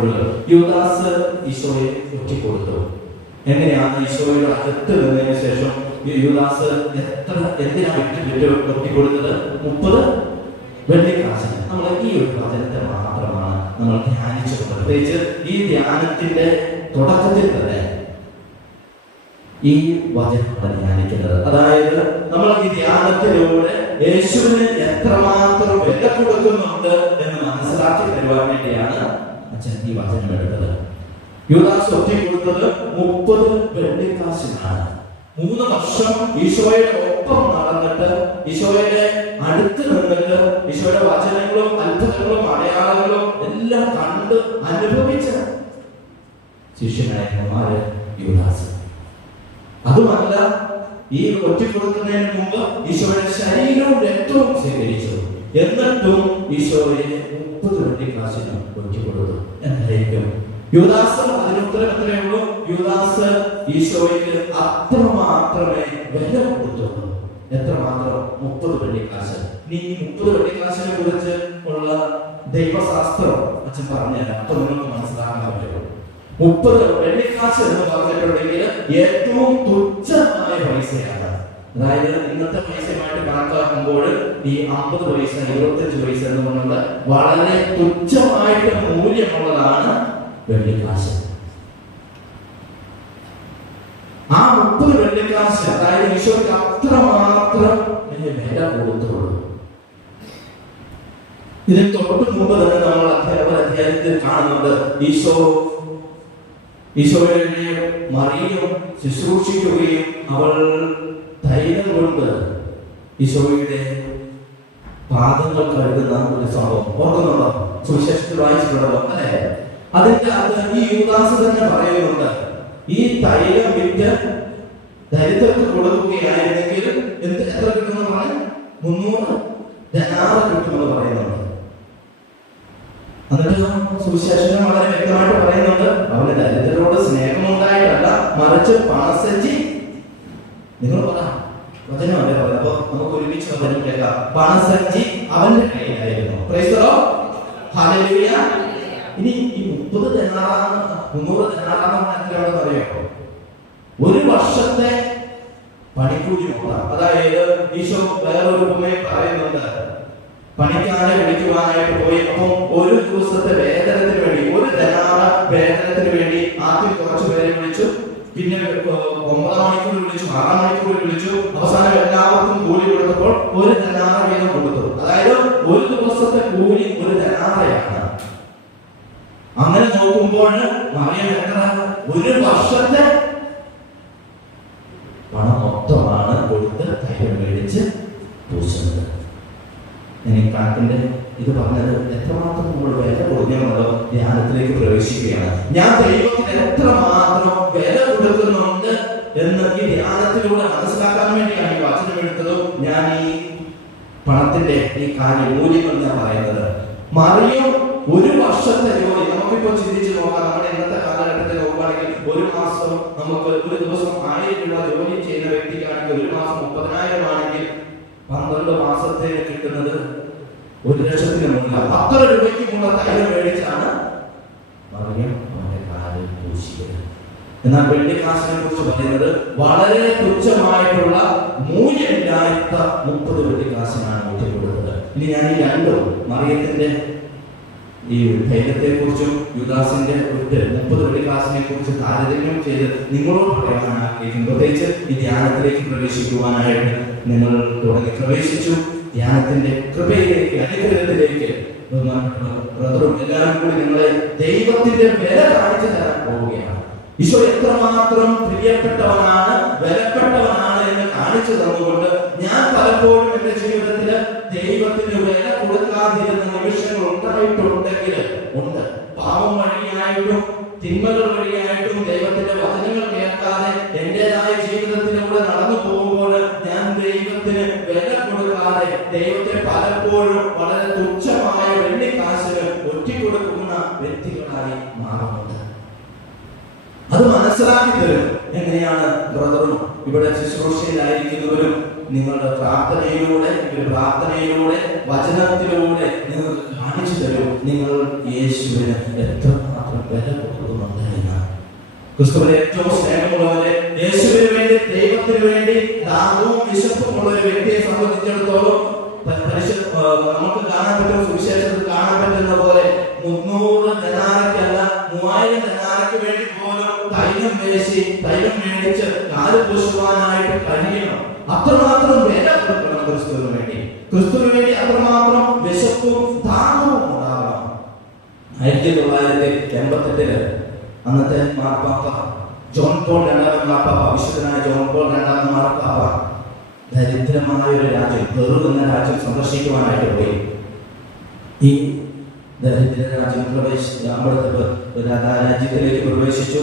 പറയുമ്പോൾ യുവദാസ് ഈശോയെ ഒറ്റിക്കൊടുത്തു. എങ്ങനെയാണ് ഈശോയുടെ അകത്ത് വന്നതിന് ശേഷം യുവദാസ് എത്ര എന്തിനാ വിറ്റ് ഒറ്റിക്കൊടുത്തത്? മുപ്പത്? വെള്ളിക്കാശിന് നമ്മൾ ഈ ഒരു വചനത്തെ മാത്രമാണ് നമ്മൾ ധ്യാനിച്ചത് പ്രത്യേകിച്ച് ഈ ധ്യാനത്തിന്റെ തുടക്കത്തിൽ തന്നെ ഈ വചനമാണ് ധ്യാനിക്കുന്നത്. അതായത് നമ്മൾ ഈ ധ്യാനത്തിലൂടെ യേശുവിന് എത്രമാത്രം വില കൊടുക്കുന്നുണ്ട് എന്ന് മനസ്സിലാക്കി തരുവാൻ വേണ്ടിയാണ് അച്ഛൻ ഈ വചനം എടുത്തത്. യുവദാസ് ഒറ്റ കൊടുത്തത് മുപ്പത് വെള്ളിക്കാശിനാണ്. മൂന്ന് വർഷം ഈശോയുടെ ഒപ്പം നടന്നിട്ട് ഈശോയുടെ അടുത്ത് നിന്നിട്ട് ഈശോയുടെ വചനങ്ങളും അത്ഭുതങ്ങളും അടയാളങ്ങളും എല്ലാം കണ്ട് അനുഭവിച്ച ശിഷ്യനായ യുവദാസ് അതുമല്ല ഈ ഒറ്റ കൊടുക്കുന്നതിന് മുമ്പ് ഈശോയുടെ ശരീരവും രക്തവും സ്വീകരിച്ചു എന്നിട്ടും ഈശോയെ മുപ്പത് വെള്ളി ക്ലാസ്സിന് ഒറ്റ കൊടുത്തു എന്തായിരിക്കും? യുവദാസ് അതിന് ഉത്തരം എത്രയേ ഉള്ളൂ യുദാസ് ഈശോയ്ക്ക് അത്രമാത്രമേ വില കൊടുത്തുള്ളൂ. എത്രമാത്രം? മുപ്പത് വെള്ളിക്കാശ് നീ. ഈ മുപ്പത് വെള്ളിക്കാശിനെ കുറിച്ച് ഉള്ള ദൈവശാസ്ത്രം അച്ഛൻ പറഞ്ഞുതരാം. അപ്പൊ നിങ്ങൾക്ക് മനസ്സിലാക്കാൻ പറ്റുള്ളൂ മുപ്പത് വെള്ളിക്കാശ് എന്ന് പറഞ്ഞിട്ടുണ്ടെങ്കിൽ ഏറ്റവും തുച്ഛമായ പൈസയാണ്. അതായത് ഇന്നത്തെ പൈസയുമായിട്ട് കണക്കാക്കുമ്പോൾ ഈ അമ്പത് പൈസ ഇരുപത്തഞ്ച് പൈസ എന്ന് പറയുന്നത് വളരെ തുച്ഛമായിട്ട് മൂല്യമുള്ളതാണ് വെള്ളിക്കാശ് ആ മുപ്പത് വെള്ളിക്കാശ് അതായത് ഈശോയ്ക്ക് അത്രമാത്രം മാത്രം വില കൊടുത്തുള്ളൂ. ഇതിന് തൊട്ട് മുമ്പ് തന്നെ നമ്മൾ അധ്യാപക അധ്യായത്തിൽ കാണുന്നുണ്ട് ഈശോ ഈശോയെ മറിയും ശുശ്രൂഷിക്കുകയും അവൾ ധൈര്യം കൊണ്ട് ഈശോയുടെ പാദങ്ങൾ കഴുകുന്ന ഒരു സംഭവം ഓർക്കുന്നുണ്ടോ? സുവിശേഷത്തിൽ വായിച്ചിട്ടുണ്ടല്ലോ. അല്ലെ? അതിന്റെ അത് ഈ യുവദാസ് തന്നെ പറയുന്നുണ്ട്. ഈ തൈലം വിറ്റ് ദരിദ്രർക്ക് കൊടുക്കുകയായിരുന്നെങ്കിൽ എന്ത് എത്ര കിട്ടുമെന്ന് പറഞ്ഞു മുന്നൂറ് ധനാറ് കിട്ടുമെന്ന് പറയുന്നുണ്ട്. എന്നിട്ട് സുവിശേഷം വളരെ വ്യക്തമായിട്ട് പറയുന്നുണ്ട്. അവന് ദരിദ്രരോട് സ്നേഹമുണ്ടായിട്ടല്ല മറിച്ച് പണസഞ്ചി നിങ്ങൾ പറ ഒരു വർഷത്തെ പണിക്കൂലി അതായത് ഈശോ വേറൊരു ഉപമയിൽ പറയുന്നുണ്ട്. പണിക്കാരെ വിളിക്കുവാനായിട്ട് പോയി. അപ്പം ഒരു ദിവസത്തെ വേതനത്തിന് വേണ്ടി ഒരു ധനാറ വേതനത്തിന് വേണ്ടി ആദ്യം കുറച്ചു പേരെ വിളിച്ചു. പിന്നെ വിളിച്ചു ആറാം മണിക്കൂർ വിളിച്ചു. അവസാനം എല്ലാവർക്കും കൂലി കൊടുത്തപ്പോൾ ഒരു ധനാറ വീതം കൊടുത്തു അതായത് ഒരു ദിവസത്തെ കൂലി ഒരു ധനാറയാണ് അങ്ങനെ നോക്കുമ്പോൾ മറിയം ഒരു വർഷത്തെ പണം മൊത്തമാണ് കൊടുത്ത് കൈകൾ മേടിച്ച് പൂശുന്നത്. ഞാൻ ഈ ഇത് പറഞ്ഞത് എത്രമാത്രം നമ്മൾ വില കൊടുക്കണമെന്നോ ധ്യാനത്തിലേക്ക് പ്രവേശിക്കുകയാണ്. ഞാൻ ദൈവത്തിന് എത്രമാത്രം വില കൊടുക്കുന്നുണ്ട്? എന്ന് ഈ ധ്യാനത്തിലൂടെ മനസ്സിലാക്കാൻ വേണ്ടിയാണ് ഈ വചനം ഞാൻ ഈ പണത്തിന്റെ ഈ കാര്യം മൂല്യം ഞാൻ പറയുന്നത്. മറിയും ഒരു വർഷത്തെ ജോലി നമുക്കിപ്പോ ചിന്തിച്ച് നോക്കാം നമ്മുടെ ഇന്നത്തെ കാലഘട്ടത്തിൽ നോക്കുകയാണെങ്കിൽ ഒരു മാസം നമുക്ക് ഒരു ദിവസം ആയിരം രൂപ ജോലി ചെയ്യുന്ന വ്യക്തിക്കാണെങ്കിൽ ഒരു മാസം മുപ്പതിനായിരം ആണെങ്കിൽ പന്ത്രണ്ട് മാസത്തെ കിട്ടുന്നത് ഒരു ലക്ഷത്തിന് മുന്നില്ല അത്ര രൂപയ്ക്ക് മുള്ള തൈര് മേടിച്ചാണ് മറിയം അവന്റെ കാലിൽ പൂശിയത്. എന്നാൽ വെള്ളിക്കാശിനെ കുറിച്ച് പറയുന്നത് വളരെ തുച്ഛമായിട്ടുള്ള മൂല്യമില്ലാത്ത മുപ്പത് വെള്ളിക്കാശിനാണ് ഊറ്റി കൊടുത്തത് ഇനി ഞാൻ ഈ രണ്ടും മറിയത്തിന്റെ ഈ ധൈര്യത്തെ കുറിച്ചും യുദാസിന്റെ വിട്ട് മുപ്പത് വെള്ളിക്കാശിനെ കുറിച്ച് താരതമ്യം ചെയ്ത് നിങ്ങളോട് പറയാനാണ് ആഗ്രഹിക്കുന്നത്. പ്രത്യേകിച്ച് ഈ ധ്യാനത്തിലേക്ക് പ്രവേശിക്കുവാനായിട്ട് നിങ്ങൾ തുടങ്ങി. പ്രവേശിച്ചു. ധ്യാനത്തിന്റെ കൃപയിലേക്ക് അനുഗ്രഹത്തിലേക്ക് എല്ലാവരും കൂടി നിങ്ങളെ ദൈവത്തിന്റെ വില കാണിച്ചു തരാൻ പോവുകയാണ്. ഈശോ എത്രമാത്രം പ്രിയപ്പെട്ടവനാണ് വിലപ്പെട്ടവനാണ് എന്ന് കാണിച്ചു തന്നുകൊണ്ട് ഞാൻ പലപ്പോഴും എന്റെ ജീവിതത്തിൽ ദൈവത്തിന് വില കൊടുക്കാതിരുന്ന നിമിഷങ്ങൾ ഉണ്ടായിട്ടുണ്ടെങ്കിൽ ഉണ്ട്. പാവം വഴിയായിട്ടും തിന്മകൾ വഴിയായിട്ടും ദൈവത്തിന്റെ വചനങ്ങൾ കേൾക്കാതെ എന്റേതായ ജീവിതത്തിലൂടെ നടന്നു പോകുമ്പോൾ ഞാൻ ദൈവത്തിന് വില കൊടുക്കാതെ ദൈവത്തെ പലപ്പോഴും വളരെ തുച്ഛമായ വെള്ളിക്കാശിന് ഒറ്റിക്കൊടുക്കുന്ന വ്യക്തികളായി മാറുന്നുണ്ട്. അത് മനസ്സിലാക്കി തരും എങ്ങനെയാണ് ബ്രദറും ഇവിടെ ശുശ്രൂഷയിലായിരിക്കുന്നവരും നിങ്ങളുടെ പ്രാർത്ഥനയിലൂടെ പ്രാർത്ഥനയിലൂടെ വചനത്തിലൂടെ നിങ്ങൾക്ക് കാണിച്ചു തരും നിങ്ങൾ യേശുവിന് എത്രമാത്രം വില കൊടുക്കുന്നുണ്ടായിരുന്ന ക്രിസ്തുവിന് ഏറ്റവും സ്നേഹമുള്ളവരെ യേശുവിന് വേണ്ടി ദൈവത്തിന് വേണ്ടി ദാഹവും വിശപ്പുമുള്ള ഒരു വ്യക്തിയെ സംബന്ധിച്ചിടത്തോളം നമുക്ക് കാണാൻ പറ്റുന്ന സുവിശേഷത്തിൽ കാണാൻ പറ്റുന്ന പോലെ മുന്നൂറ് ധനാരക്കല്ല കാൽ പൂശുവാനായിട്ട് കഴിയണം. അത്രമാത്രം വില കൊടുക്കണം ക്രിസ്തുവിന് വേണ്ടി. ക്രിസ്തുവിന് വേണ്ടി അത്രമാത്രം വിശപ്പും ദാഹവും ഉണ്ടാകണം ആയിരത്തി തൊള്ളായിരത്തി എൺപത്തെട്ടിൽ അന്നത്തെ മാർപ്പാപ്പ ജോൺ പോൾ രണ്ടാമൻ മാർപ്പാപ്പ വിശുദ്ധനായ ജോൺ പോൾ രണ്ടാമൻ മാർപ്പാപ്പ ദരിദ്രമായ ഒരു രാജ്യം പെറു എന്ന രാജ്യം സന്ദർശിക്കുവാനായിട്ട് പോയി. ഈ ദരിദ്ര രാജ്യം പ്രവേശിച്ച് രാജ്യത്തിലേക്ക് പ്രവേശിച്ചു.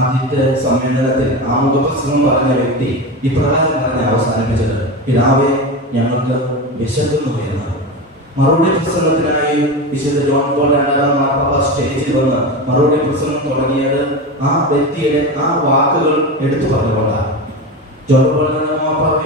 ആദ്യത്തെ സമ്മേളനത്തിൽ ആമുഖ പ്രസംഗം പറഞ്ഞ വ്യക്തി ഇപ്രകാരം പറഞ്ഞ് അവസാനിപ്പിച്ചത് പിതാവെ ഞങ്ങൾക്ക് വിശക്കുന്നു എന്നാണ്. മറുപടി പ്രസംഗത്തിനായി വിശുദ്ധ ജോൺ പോൾ രണ്ടാം മാർപ്പാപ്പ സ്റ്റേജിൽ വന്ന് മറുപടി പ്രസംഗം തുടങ്ങിയത് ആ വ്യക്തിയുടെ ആ വാക്കുകൾ എടുത്തു പറഞ്ഞുകൊണ്ടാണ്. ജോൺ പോൾ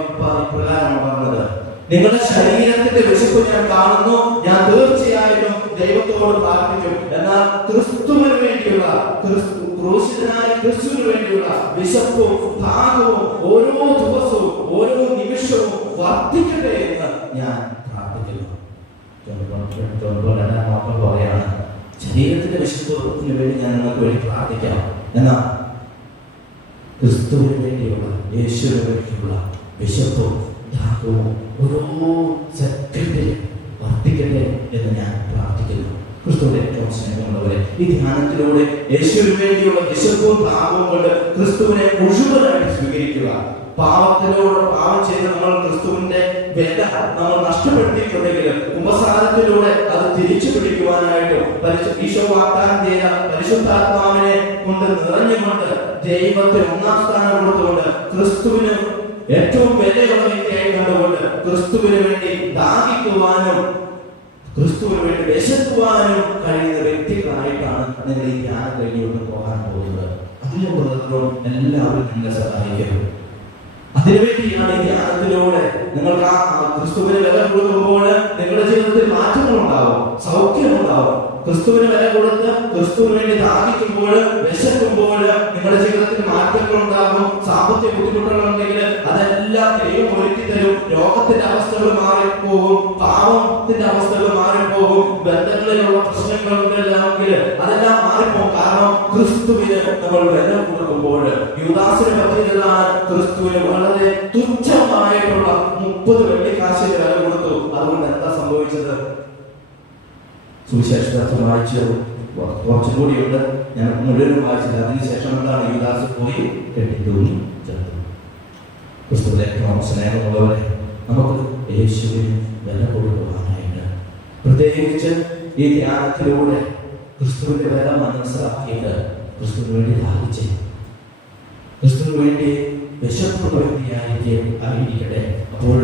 ഇപ്രകാരമാണ് പറഞ്ഞത് നിങ്ങളുടെ ശരീരത്തിന്റെ വിശപ്പ് ഞാൻ കാണുന്നു ഞാൻ തീർച്ചയായിട്ടും ദൈവത്തോട് പ്രാർത്ഥിക്കും എന്നാൽ ക്രിസ്തുവിന് വേണ്ടിയുള്ള ക്രിസ്തു ക്രൂശിതനായ ക്രിസ്തുവിന് വേണ്ടിയുള്ള വിശപ്പും ദാഹവും ഓരോ ദിവസവും ഓരോ നിമിഷവും വർദ്ധിക്കട്ടെ എന്ന് ഞാൻ പ്രാർത്ഥിക്കുന്നു. മാത്രം ശരീരത്തിന്റെ വിശുദ്ധത്തിന് വേണ്ടി ഞാൻ നിങ്ങൾക്ക് വേണ്ടി പ്രാർത്ഥിക്കാം. എന്നാ? ക്രിസ്തുവിന് വേണ്ടിയുള്ള യേശുവിന് വേണ്ടിയുള്ള വിശപ്പും ഓരോ സെക്കൻഡിൽ വർദ്ധിക്കട്ടെ എന്ന് ഞാൻ പ്രാർത്ഥിക്കുന്നു ക്രിസ്തുവിന്റെ ഏറ്റവും സ്നേഹമുള്ളവരെ ഈ ധ്യാനത്തിലൂടെ യേശുവിന് വേണ്ടിയുള്ള വിശപ്പും താപവും കൊണ്ട് ക്രിസ്തുവിനെ മുഴുവനായിട്ട് സ്വീകരിക്കുക. പാവത്തിലൂടെ പാവം ചെയ്ത് നമ്മൾ ക്രിസ്തുവിന്റെ വില നമ്മൾ നഷ്ടപ്പെടുത്തിയിട്ടുണ്ടെങ്കിലും ഉപസാരത്തിലൂടെ അത് തിരിച്ചു പിടിക്കുവാനായിട്ട് ഈശോ വാഗ്ദാനം ചെയ്ത പരിശുദ്ധാത്മാവിനെ കൊണ്ട് നിറഞ്ഞുകൊണ്ട് ദൈവത്തിന് ഒന്നാം സ്ഥാനം കൊടുത്തുകൊണ്ട് ക്രിസ്തുവിന് ഏറ്റവും വിലയുള്ള വ്യക്തിയായി കണ്ടുകൊണ്ട് ക്രിസ്തുവിന് വേണ്ടി ക്രിസ്തുവിന് വേണ്ടി വിശക്കുവാനും കഴിയുന്ന വ്യക്തികളായിട്ടാണ് നിങ്ങൾ ഈ ധ്യാനം കഴിഞ്ഞുകൊണ്ട് പോകാൻ പോകുന്നത്. അതിന് പുറത്തും എല്ലാവരും നിങ്ങളെ സഹായിക്കും അതിനുവേണ്ടിയാണ് ഈ ധ്യാനത്തിലൂടെ നിങ്ങൾക്ക് ആ ക്രിസ്തുവിന് വില കൊടുക്കുമ്പോൾ നിങ്ങളുടെ ജീവിതത്തിൽ മാറ്റങ്ങൾ ഉണ്ടാവും സൗഖ്യം ഉണ്ടാവും. ക്രിസ്തുവിന് വില കൊടുത്ത് ക്രിസ്തുവിന് വേണ്ടി ദാഹിക്കുമ്പോൾ വിശക്കുമ്പോൾ നിങ്ങളുടെ ജീവിതത്തിൽ മാറ്റങ്ങൾ ഉണ്ടാകും. സാമ്പത്തിക ബുദ്ധിമുട്ടുകൾ ഉണ്ടെങ്കിൽ അതെല്ലാം ദൈവം ഒരുക്കി തരും രോഗത്തിന്റെ അവസ്ഥകൾ മാറിപ്പോകും. പാവത്തിന്റെ അവസ്ഥകൾ മാറിപ്പോകും. ബന്ധങ്ങളിലുള്ള പ്രശ്നങ്ങൾ ഉണ്ടെങ്കിൽ അതെല്ലാം മാറിപ്പോകും. കാരണം ക്രിസ്തുവിന് നമ്മൾ വില കൊടുക്കുമ്പോൾ യുദാസിനെ പറ്റിയതാണ് ക്രിസ്തുവിന് വളരെ തുച്ഛമായിട്ടുള്ള മുപ്പത് വെള്ളിക്കാശിന് വില കൊടുത്തു. അതുകൊണ്ട് എന്താ സംഭവിച്ചത്? സുവിശേഷത്തെ വായിച്ചു കുറച്ചും കൂടിയുണ്ട്. ഞാൻ മുഴുവനും വായിച്ചില്ല. അതിനുശേഷം എന്താണ് യുദാസ് പോയി കെട്ടിത്തൂങ്ങി ഏറ്റവും സ്നേഹമുള്ളവരെ നമുക്ക് യേശുവിന് വില കൊടുക്കുവാനായിട്ട്. പ്രത്യേകിച്ച് ഈ ധ്യാനത്തിലൂടെ ക്രിസ്തുവിന്റെ വില മനസ്സിലാക്കിയിട്ട് ക്രിസ്തുവിന് വേണ്ടി ദാഹിച്ച്. ക്രിസ്തുവിന് വേണ്ടി വിശപ്പ് വ്യക്തിയായിരിക്കും ആയിരിക്കട്ടെ അപ്പോൾ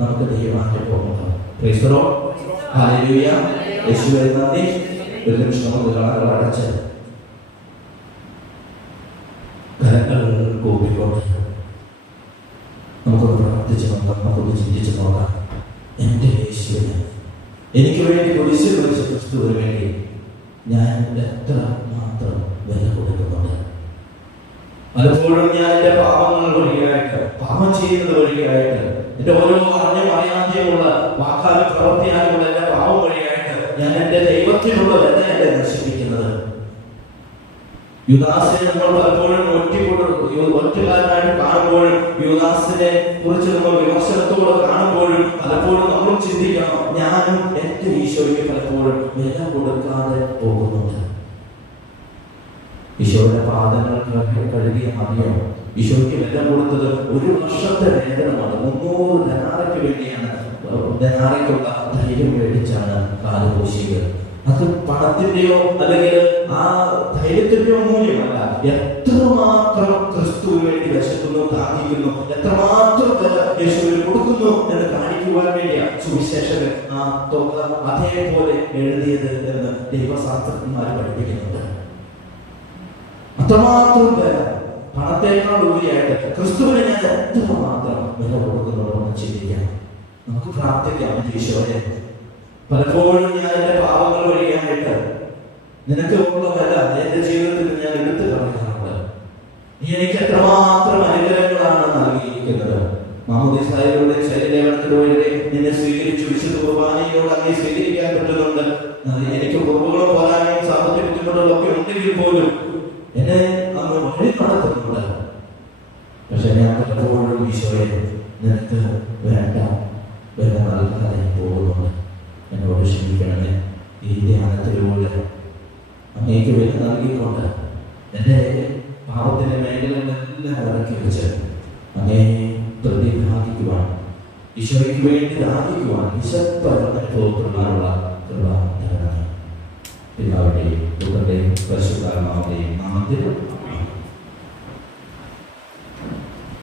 നമുക്ക് ദൈവമായിട്ട് പോകുന്നത്. ക്രിസ്തുറോ ഹാലലൂയ യേശുവെ നന്ദി. ഒരു നിമിഷം നമുക്ക് കണ്ണുകൾ അടച്ച് കരങ്ങൾ നമുക്കൊന്ന് പ്രാർത്ഥിച്ച് നോക്കാം നമുക്ക് ചിന്തിച്ച് നോക്കാം എന്റെ യേശുവിന് എനിക്ക് വേണ്ടി കുരിശിൽ കുറിച്ച് ക്രിസ്തുവിന് വേണ്ടി ഞാൻ എത്ര മാത്രം വില കൊടുക്കുന്നുണ്ട്. പലപ്പോഴും ഞാൻ എന്റെ പാപങ്ങൾ വഴിയായിട്ട് പാപം ചെയ്യുന്നത് വഴിയായിട്ട് എന്റെ ഓരോ അറിഞ്ഞും അറിയാതെയുമുള്ള വാക്കാലും പ്രവൃത്തിയാലുമുള്ള എന്റെ പാപം വഴിയായിട്ട് ഞാൻ എന്റെ ദൈവത്തിനുള്ള വിലയല്ലേ നശിപ്പിക്കുന്നത്. യുദാസിനെ നമ്മൾ പലപ്പോഴും ഒറ്റപ്പെട്ടു ഒറ്റക്കാരനായിട്ട് കാണുമ്പോഴും യുദാസിനെ കുറിച്ച് നമ്മൾ വിമർശനത്തോടെ കാണുമ്പോഴും പലപ്പോഴും നമ്മൾ ചിന്തിക്കണം ഞാനും എന്റെ ഈശോയ്ക്ക് പലപ്പോഴും വില കൊടുക്കാതെ പോകുന്നുണ്ട്. ഈശോയുടെ പാദങ്ങൾ കഴുകി- കഴുകിയ മതിയോ? ഈശോയ്ക്ക് വില കൊടുത്തത് ഒരു വർഷത്തെ വേതനമാണ്. മുന്നൂറ് ധനാറയ്ക്ക് വേണ്ടിയാണ്. ധനാറയ്ക്കുള്ള ധൈര്യം മേടിച്ചാണ് കാലുപോശിയത് അത് പണത്തിന്റെയോ അല്ലെങ്കിൽ ആ ധൈര്യത്തിന്റെയോ മൂല്യമല്ല. എത്രമാത്രം ക്രിസ്തുവിന് വേണ്ടി വിശക്കുന്നു ദാഹിക്കുന്നു എത്രമാത്രം യേശുവിന് കൊടുക്കുന്നു എന്ന് കാണിക്കുവാൻ വേണ്ടിയാ സുവിശേഷകൻ ആ തുക അതേപോലെ എഴുതിയത് എന്ന് ദൈവശാസ്ത്രജ്ഞന്മാർ പഠിപ്പിക്കുന്നുണ്ട്. അത്രമാത്രം വില പണത്തേക്കാൾ ഉപരിയായിട്ട് ക്രിസ്തുവിനെ ഞാൻ എത്രമാത്രം വില കൊടുക്കുന്നുണ്ടെന്ന് ചിന്തിക്കാം. നമുക്ക് പ്രാർത്ഥിക്കാം ഈശോയെ പലപ്പോഴും ഞാൻ എന്റെ പാപങ്ങൾ വഴിയായിട്ട് നിനക്ക് ഉള്ളതല്ല എന്റെ ജീവിതത്തിൽ ഞാൻ എടുത്തു കളയാറുണ്ട് നീ എനിക്ക് എത്രമാത്രം അനുഗ്രഹങ്ങളാണ് നൽകിയിരിക്കുന്നത്. മാമുദിസായിലൂടെ ശരീരത്തിലൂടെ നിന്നെ സ്വീകരിച്ചു വിശുദ്ധ കുർബാനയിലൂടെ അങ്ങനെ സ്വീകരിക്കാൻ പറ്റുന്നുണ്ട്. എനിക്ക് കുറവുകളോ പോരാനും സാമ്പത്തിക ബുദ്ധിമുട്ടുകളൊക്കെ ഉണ്ടെങ്കിൽ പോലും എന്നെ അങ്ങ് വഴി നടത്തുന്നുണ്ട് പക്ഷെ ഞാൻ പലപ്പോഴും ഈശോയെ നിനക്ക് വേണ്ട വില നൽകാതെ പോകുന്നുണ്ട് എന്നോട് ക്ഷമിക്കണമേ ഈ ധ്യാനത്തിലൂടെ അങ്ങേക്ക് വില നൽകിക്കൊണ്ട് എന്റെ പാപത്തിന്റെ മേഖലകളെല്ലാം ഇറക്കി വെച്ച് അങ്ങേ പ്രതിഭാഗിക്കുവാൻ ഈശോയ്ക്ക് വേണ്ടി ദാഹിക്കുവാൻ വിശപ്പനുഭവപ്പെടാനുള്ള കൃപ നൽകണമേ പിതാവിന്റെയും പുത്രന്റെയും പരിശുദ്ധാത്മാവിന്റെയും നാമത്തിൽ